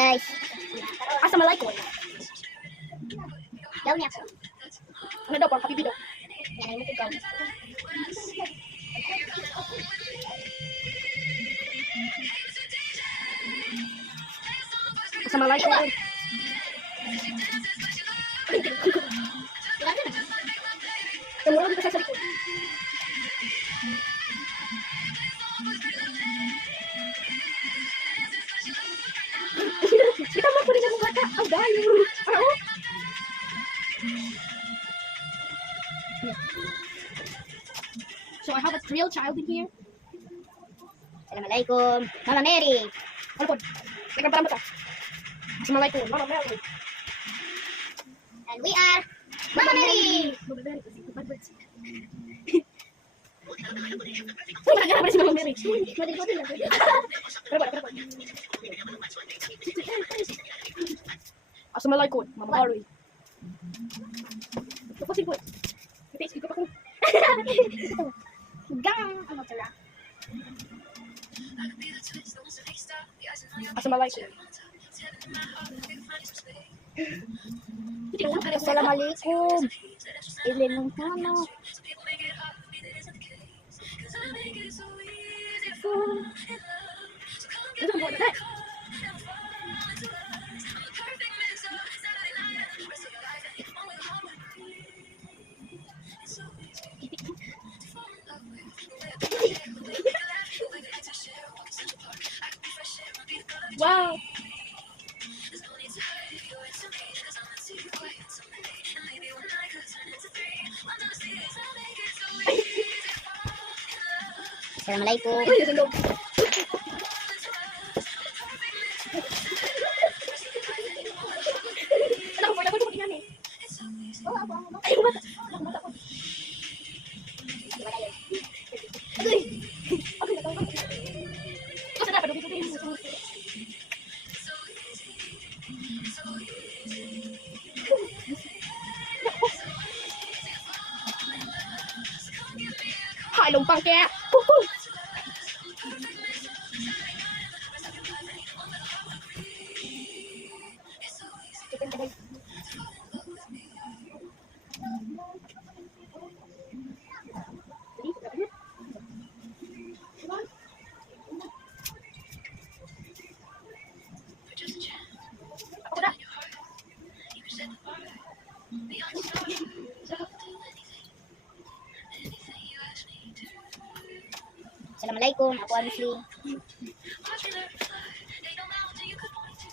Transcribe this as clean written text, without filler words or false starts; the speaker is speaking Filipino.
guys. Assalamualaikum. Daw niya ako. Ano daw, pang habibi daw. Yan ay mo ikaw. Assalamualaikum. Tumulong ka sa likod. Kita mo po rin ang bata. Ang dahil. So I have a 3-year-old child in here. Assalamualaikum. Mama Mary. Ano po? Nagkamparan mo to. Assalamualaikum. Mama Mary. And we are Mama Mary. Mama Mary. Wala na si Mama Mary. Assalamualaikum. Mama Mary. Tapusin ko. Ipis ko pa ko. Gang. Ano tala? Assalamualaikum. Assalamualaikum. Ilin ng kano. Wow. Assalamualaikum. Uy, nasa loob. Anak ko, dapat ko din yan eh. Ay, yung bata. Ang bata ko. Agoy. Agoy, natawa ko. Ito sa dapat, dugay-dugay mo. Hai lồng băng kẹ. Assalamualaikum. Aku Muslim.